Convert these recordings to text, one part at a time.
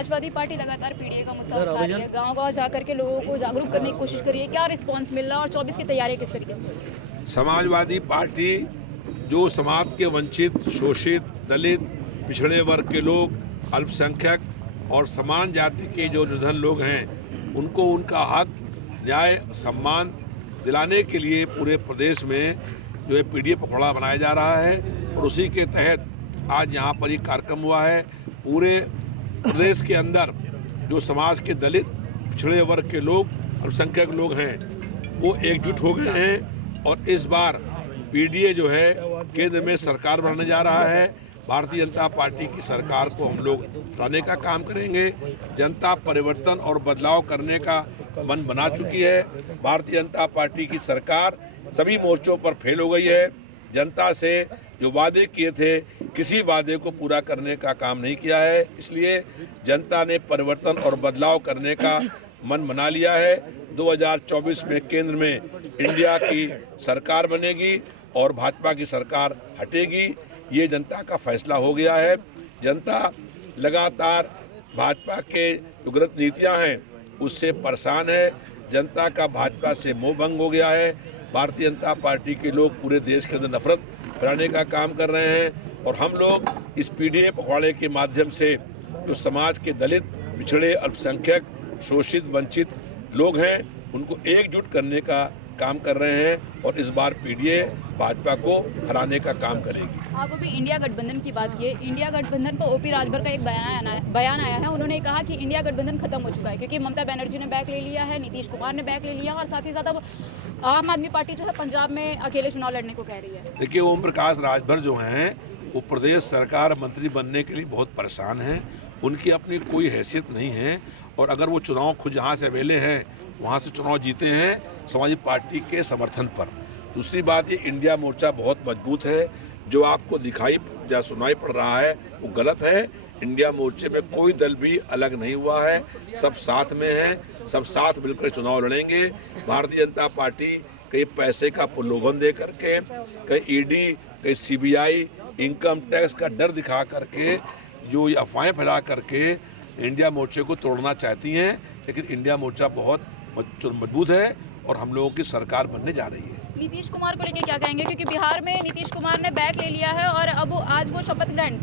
Samajwadi party लगातार PDA का मुद्दा उठा रही है, गांव-गांव जाकर के लोगों को जागरूक करने की कोशिश कर रही है, क्या रिस्पांस मिल रहा है और 24 की तैयारी किस तरीके से? समाजवादी पार्टी जो समाज के वंचित, शोषित, दलित, पिछड़े वर्ग के लोग, अल्पसंख्यक और समान जाति के जो निर्धन लोग हैं उनको उनका हक, न्याय, सम्मान दिलाने के लिए पूरे प्रदेश में जो है पीडीए पखवाड़ा बनाया जा रहा है और उसी के तहत आज यहाँ पर एक कार्यक्रम हुआ है। पूरे प्रदेश के अंदर जो समाज के दलित, पिछड़े वर्ग के लोग, अल्पसंख्यक लोग हैं वो एकजुट हो गए हैं और इस बार पीडीए जो है केंद्र में सरकार बनाने जा रहा है। भारतीय जनता पार्टी की सरकार को हम लोग लाने का काम करेंगे। जनता परिवर्तन और बदलाव करने का मन बना चुकी है। भारतीय जनता पार्टी की सरकार सभी मोर्चों पर फेल हो गई है। जनता से जो वादे किए थे किसी वादे को पूरा करने का काम नहीं किया है, इसलिए जनता ने परिवर्तन और बदलाव करने का मन बना लिया है। 2024 में केंद्र में इंडिया की सरकार बनेगी और भाजपा की सरकार हटेगी, ये जनता का फैसला हो गया है। जनता लगातार भाजपा के जो गलत नीतियां हैं उससे परेशान है। जनता का भाजपा से मोह भंग हो गया है। भारतीय जनता पार्टी के लोग पूरे देश के अंदर नफरत फैलाने का काम कर रहे हैं और हम लोग इस पीडीए पखवाड़े के माध्यम से जो समाज के दलित, पिछड़े, अल्पसंख्यक, शोषित, वंचित लोग हैं उनको एकजुट करने का काम कर रहे हैं और इस बार पीडीए भाजपा को हराने का काम करेगी। आप अभी इंडिया गठबंधन की बात की। इंडिया गठबंधन पर ओपी राजभर का एक बयान आया है। उन्होंने कहा कि इंडिया गठबंधन खत्म हो चुका है क्योंकि ममता बनर्जी ने बैक ले लिया है, नीतीश कुमार ने बैक ले लिया और साथ ही साथ अब आम आदमी पार्टी जो है पंजाब में अकेले चुनाव लड़ने को कह रही है। देखिए, ओम प्रकाश राजभर जो हैं वो प्रदेश सरकार मंत्री बनने के लिए बहुत परेशान हैं। उनकी अपनी कोई हैसियत नहीं है और अगर वो चुनाव खुद जहाँ से अवेले हैं वहाँ से चुनाव जीते हैं समाजवादी पार्टी के समर्थन पर। दूसरी बात, ये इंडिया मोर्चा बहुत मजबूत है। जो आपको दिखाई या सुनाई पड़ रहा है वो गलत है। इंडिया मोर्चे में कोई दल भी अलग नहीं हुआ है, सब साथ में हैं, सब साथ मिलकर चुनाव लड़ेंगे। भारतीय जनता पार्टी कहीं पैसे का प्रलोभन दे करके, कहीं ईडी, कहीं सीबीआई, इनकम टैक्स का डर दिखा करके, जो अफवाहें फैला करके इंडिया मोर्चे को तोड़ना चाहती हैं, लेकिन इंडिया मोर्चा बहुत मजबूत है और हम लोगों की सरकार बनने जा रही है। नीतीश कुमार को लेकर क्या कहेंगे, क्योंकि बिहार में नीतीश कुमार ने बैक ले लिया है और अब आज वो शपथ ग्रहण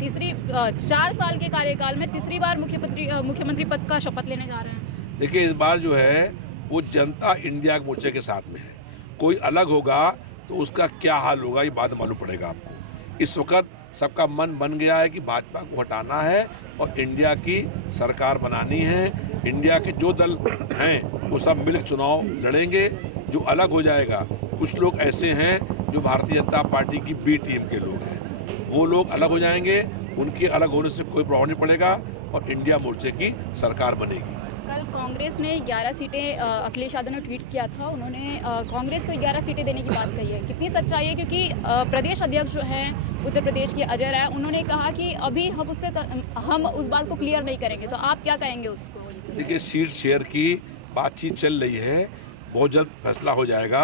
4 साल के कार्यकाल में तीसरी बार मुख्यमंत्री पद का शपथ लेने जा रहे हैं। देखिए, इस बार जो है वो जनता इंडिया मोर्चे के साथ में है। कोई अलग होगा तो उसका क्या हाल होगा ये बाद में मालूम पड़ेगा आपको। इस वक्त सबका मन बन गया है कि भाजपा को हटाना है और इंडिया की सरकार बनानी है। इंडिया के जो दल हैं वो सब मिलकर चुनाव लड़ेंगे। जो अलग हो जाएगा, कुछ लोग ऐसे हैं जो भारतीय जनता पार्टी की बी टीम के लोग हैं, वो लोग अलग हो जाएंगे। उनके अलग होने से कोई प्रभाव नहीं पड़ेगा और इंडिया मोर्चे की सरकार बनेगी। कल कांग्रेस ने 11 सीटें, अखिलेश यादव ने ट्वीट किया था, उन्होंने कांग्रेस को 11 सीटें देने की बात कही है। कितनी सच्चाई है, क्योंकि प्रदेश अध्यक्ष जो हैं उत्तर प्रदेश के अजय राय, उन्होंने कहा कि अभी हम उस बात को क्लियर नहीं करेंगे, तो आप क्या कहेंगे उसको? देखिए, सीट शेयर की बातचीत चल रही है, बहुत जल्द फैसला हो जाएगा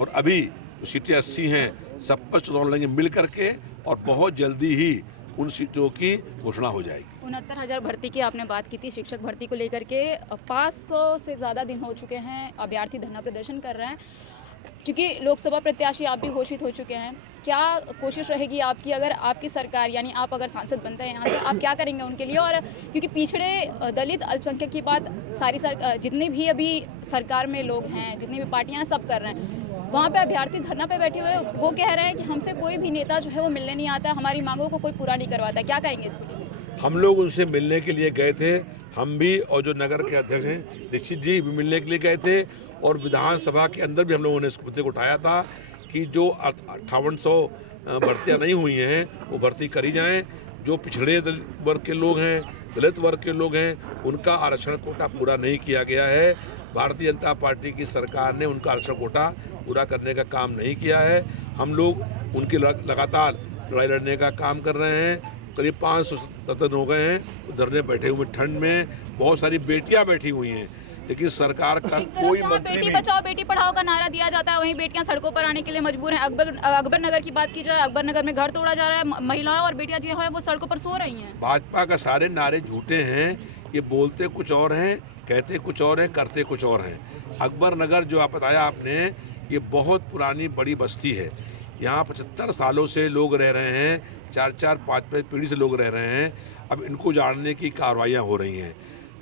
और अभी सीटें 80 हैं, सब पर चुनाव लड़ेंगे मिल करके और बहुत जल्दी ही उन सीटों की घोषणा हो जाएगी। 69,000 भर्ती की आपने बात की थी, शिक्षक भर्ती को लेकर के 500 से ज़्यादा दिन हो चुके हैं, अभ्यर्थी धरना प्रदर्शन कर रहे हैं क्योंकि लोकसभा प्रत्याशी आप भी घोषित हो चुके हैं। क्या कोशिश रहेगी आपकी, अगर आपकी सरकार यानी आप अगर सांसद बनते हैं यहाँ से, आप क्या करेंगे उनके लिए? और क्योंकि पिछड़े, दलित, अल्पसंख्यक की बात सारी जितने भी अभी सरकार में लोग हैं, जितनी भी पार्टियाँ सब कर रहे हैं, वहाँ पे अभ्यर्थी धरना पे बैठे हुए वो कह रहे हैं कि हमसे कोई भी नेता जो है वो मिलने नहीं आता, हमारी मांगों को कोई पूरा नहीं करवाता। क्या कहेंगे इसको? हम लोग उनसे मिलने के लिए गए थे, हम भी, और जो नगर के अध्यक्ष हैं दीक्षित जी भी मिलने के लिए गए थे और विधानसभा के अंदर भी हम लोगों ने इस मुद्दे को उठाया था कि जो 5800 भर्तियाँ नहीं हुई हैं वो भर्ती करी जाएं। जो पिछड़े वर्ग के लोग हैं, दलित वर्ग के लोग हैं, उनका आरक्षण कोटा पूरा नहीं किया गया है। भारतीय जनता पार्टी की सरकार ने उनका आरक्षण कोटा पूरा करने का काम नहीं किया है। हम लोग उनके लगातार लड़ाई लड़ने का काम कर रहे हैं। करीब 500 हो गए हैं धरने बैठे हुए, ठंड में बहुत सारी बेटियां बैठी हुई हैं, लेकिन सरकार का कोई मंत्री बेटी बचाओ बेटी पढ़ाओ का नारा दिया जाता है, वहीं बेटियां सड़कों पर आने के लिए मजबूर हैं। अकबर नगर की बात की जाए, अकबर नगर में घर तोड़ा जा रहा है, महिलाएं और बेटियां जो है वो सड़कों पर सो रही हैं। भाजपा का सारे नारे झूठे हैं। ये बोलते कुछ और हैं, कहते कुछ और हैं, करते कुछ और हैं। अकबर नगर जो आप बताया आपने, ये बहुत पुरानी बड़ी बस्ती है। यहाँ 75 सालों से लोग रह रहे हैं, 4-4, 5-5 पीढ़ी से लोग रह रहे हैं। अब इनको उजाड़ने की कार्रवाइयाँ हो रही हैं।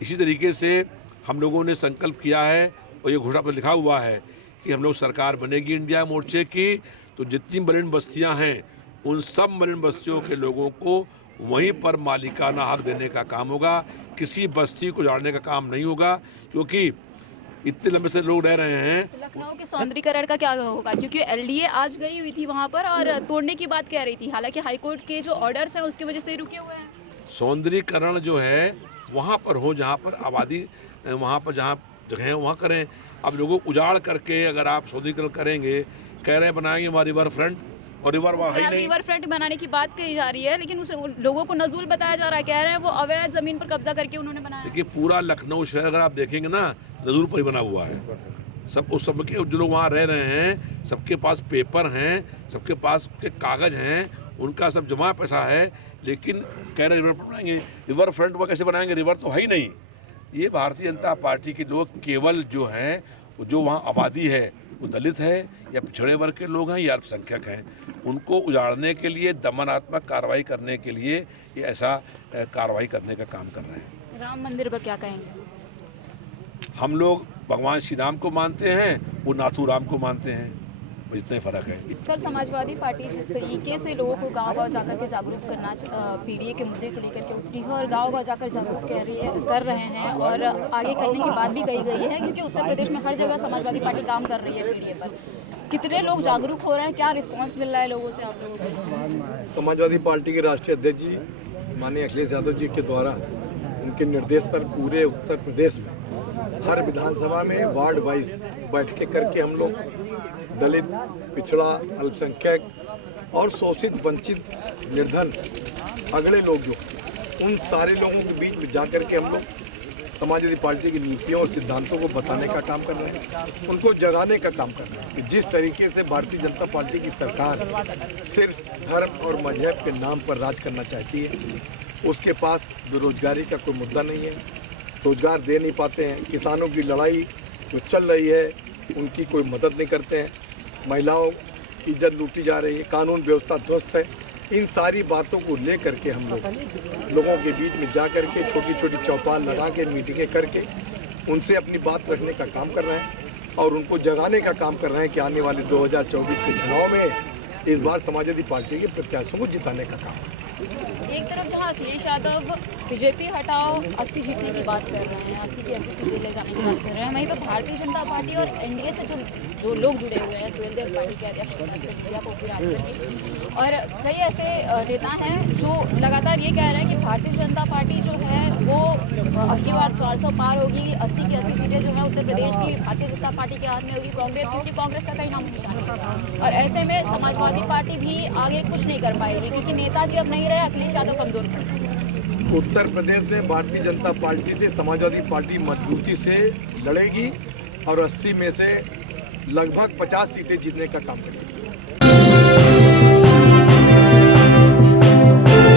इसी तरीके से हम लोगों ने संकल्प किया है और ये घोषणा पर लिखा हुआ है कि हम लोग सरकार बनेगी इंडिया मोर्चे की, तो जितनी मलिन बस्तियां हैं उन सब मलिन बस्तियों के लोगों को वहीं पर मालिकाना हक देने का काम होगा। किसी बस्ती को उजाड़ने का काम नहीं होगा, क्योंकि इतने लंबे से लोग रह रहे हैं। लखनऊ के सौंदर्यीकरण का क्या होगा, क्योंकि एलडीए आज गई हुई थी वहाँ पर और तोड़ने की बात कह रही थी, हालांकि हाईकोर्ट के जो ऑर्डर्स हैं उसकी वजह से रुके हुए हैं। सौंदर्यीकरण जो है वहाँ पर हो जहाँ पर आबादी, वहाँ पर जहाँ जगह है वहाँ करें। अब लोगों को उजाड़ करके अगर आप सौंदर्यीकरण करेंगे, कह रहे हैं बनाएंगे वहाँ रिवर फ्रंट, और रिवर वहाँ है ही नहीं। रिवर फ्रंट बनाने की बात कही जा रही है, लेकिन उस लोगों को नजूल बताया जा रहा है, कह रहे हैं वो अवैध जमीन पर कब्जा करके उन्होंने बनाया। देखिए पूरा लखनऊ शहर अगर आप देखेंगे ना, नजूर पर ही बना हुआ है। सबके जो लोग वहाँ रह रहे हैं सबके पास पेपर हैं, सबके पास के कागज हैं, उनका सब जमा पैसा है, लेकिन कह रहे रिवर फ्रंट बनाएंगे। रिवर फ्रंट वो कैसे बनाएंगे, रिवर तो है ही नहीं। ये भारतीय जनता पार्टी के लोग केवल जो हैं, जो वहाँ आबादी है वो दलित है या पिछड़े वर्ग के लोग हैं या अल्पसंख्यक हैं, उनको उजाड़ने के लिए, दमनात्मक कार्रवाई करने के लिए ये ऐसा कार्रवाई करने का काम कर रहे हैं। राम मंदिर पर क्या कहेंगे? हम लोग भगवान श्री राम को मानते हैं, वो नाथू राम को मानते हैं, इतना ही फर्क है। सर, समाजवादी पार्टी जिस तरीके से लोगों को गांव-गांव जाकर के जागरूक करना, पीडीए के मुद्दे को लेकर के उतरी है और गांव-गांव जाकर जागरूक कर रहे हैं और आगे करने की बात भी कही गई है, क्योंकि उत्तर प्रदेश में हर जगह समाजवादी पार्टी काम कर रही है पीडीए पर। कितने लोग जागरूक हो रहे हैं, क्या रिस्पॉन्स मिल रहा है लोगों से आप लोगों को? समाजवादी पार्टी के राष्ट्रीय अध्यक्ष जी माननीय अखिलेश यादव जी के द्वारा उनके निर्देश पर पूरे उत्तर प्रदेश में हर विधानसभा में वार्ड वाइज बैठकें करके हम लोग दलित, पिछड़ा, अल्पसंख्यक और शोषित, वंचित, निर्धन, अगड़े लोग जो उन सारे लोगों के बीच में जाकर के हम लोग समाजवादी पार्टी की नीतियों और सिद्धांतों को बताने का काम कर रहे हैं, उनको जगाने का काम कर रहे हैं कि जिस तरीके से भारतीय जनता पार्टी की सरकार सिर्फ धर्म और मजहब के नाम पर राज करना चाहती है, उसके पास बेरोजगारी का कोई मुद्दा नहीं है, रोजगार दे नहीं पाते हैं, किसानों की लड़ाई जो चल रही है उनकी कोई मदद नहीं करते हैं, महिलाओं की इज्जत लूटी जा रही है, कानून व्यवस्था ध्वस्त है। इन सारी बातों को लेकर के हम लोगों के बीच में जा कर के छोटी छोटी चौपाल लगा के मीटिंगें करके उनसे अपनी बात रखने का काम कर रहे हैं और उनको जगाने का काम कर रहे हैं कि आने वाले 2024 के चुनाव में इस बार समाजवादी पार्टी के प्रत्याशियों को जिताने का काम है। एक तरफ जहां अखिलेश यादव बीजेपी हटाओ 80 जीतने की बात कर रहे हैं, 80 की 80 सीटें ले जाने की बात कर रहे हैं, वहीं पर भारतीय जनता पार्टी और एनडीए से जो लोग जुड़े हुए हैं, सुहेलदेव पार्टी के अध्यक्ष और कई ऐसे नेता हैं जो लगातार ये कह रहे हैं कि भारतीय जनता पार्टी जो है वो अब की बार 400 पार होगी, 80 की 80 सीटें जो है उत्तर प्रदेश की भारतीय जनता पार्टी के हाथ में होगी, क्योंकि कांग्रेस का कहीं नाम निशान नहीं। और ऐसे में समाजवादी पार्टी भी आगे कुछ नहीं कर पाएगी, क्योंकि नेताजी अब नहीं रहे, अखिलेश यादव कमजोर पड़े। उत्तर प्रदेश में भारतीय जनता पार्टी से समाजवादी पार्टी मजबूती से लड़ेगी और 80 में से लगभग 50 सीटें जीतने का काम करेगी।